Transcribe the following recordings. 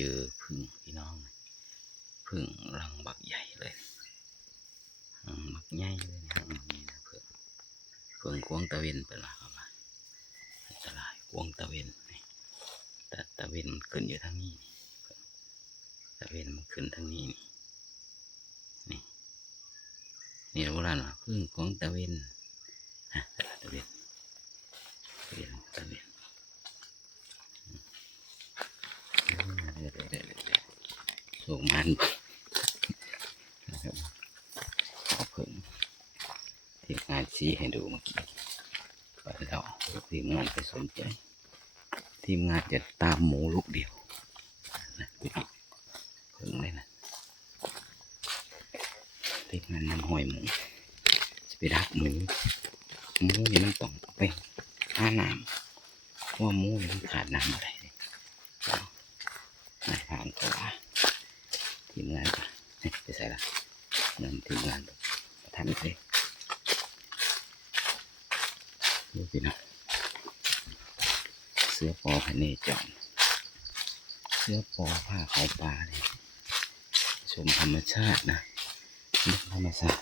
เจอพึ่งพี่น้องพึ่งรังบักใหญ่เลยรังบักใหญ่เลยรังนี้นะพึ่งกวงตะเวนไปละครับอันตรายกวงตะเวนแต่ตะเวนมันขึ้นอยู่ทางนี้ตะเวนมันขึ้นทางนี้นี่นี่โบราณว่าพึ่งกวงตะเวนตะเวนตะเวนส่งมันนะครับเอาเพิ่งทีมงานชี้ให้ดูเมื่อกี้ไปแล้วทีมงานไปสนใจทีมงานจะตามหมูลูกเดียวนะเพิ่งเลยนะทีมงานนำหอยหมูจะไปดักหมูนี่มันต้องไปหาน้ำว่าหมูมันขาดน้ำอะไรนายผ่านก็ว่าทีมงานไปใส่ละนำทีมงานมาทำเลยดูสินะเสื้อปอพเนจรเสื้อปอผ้าขาวปลาเลยชมธรรมชาตินะธรรมชาติ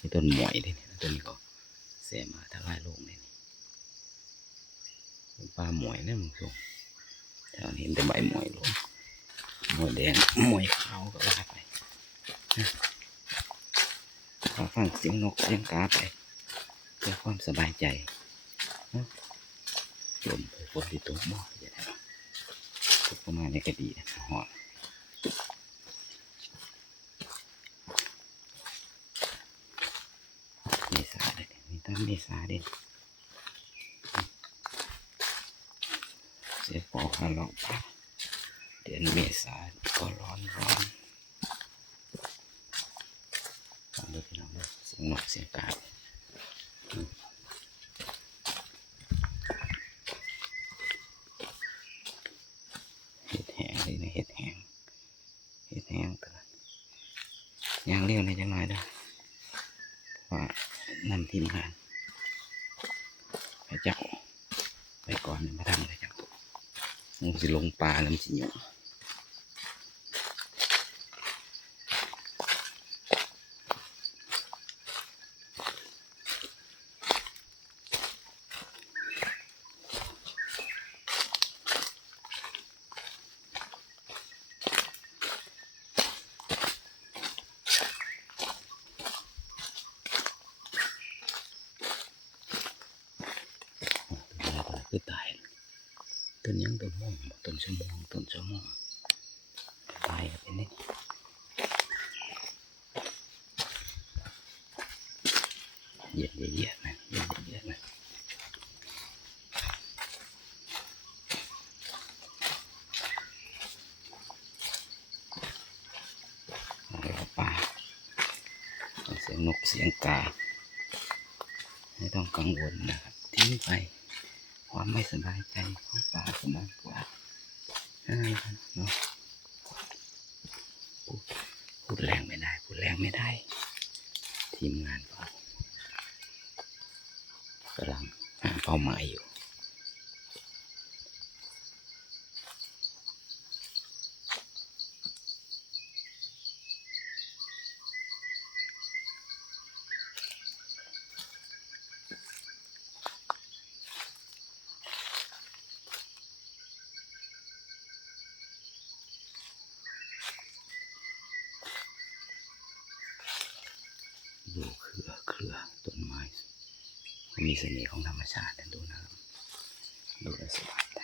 มีต้นหมวยเลยต้นนี้ก็เสียมาทลายโลกเลยปลาหมวยนะมึงชมแถวนี้เห็นแต่ใบหมวยลงหมวยแดงหมวยขาวก็ว่าไปฟังเสียงนกเสียงกาไปเพื่อความสบายใจลมไปฝนที่ตกบ่จะได้ตกประมาณนี้ก็ดีหอมเมษาเลยมีต้นเมษาเด่นเสียปอคาร์ลอกป่าเดือนเมษาก็ร้อนฟังดูพี่น้องเสียงนกเสียงกาเห็ดแห้งเลยนะเห็ดแห้งตัวย่างเลี้ยวในจังหน่อยด้วยว่านำทีมงานไปเจ้าไปก่อนมาทำเลยเจ้ามันจะลงปลาแล้วมันจะเยอะคือตายต้นยังต้นม่วงต้นชะม่วงตายกันไปนี่เหยียดนะอะไรก็ป่าเสียงนกเสียงกาไม่ต้องกังวลนะครับทิ้งไปความไม่สบายใจของป่าสมองกว่าเนาะพูดแรงไม่ได้ทีมงานก็กำลังหาเป้าหมายอยู่ดูเครือต้นไม้มีเสน่ห์ของธรรมชาติดูนะครับดูสวย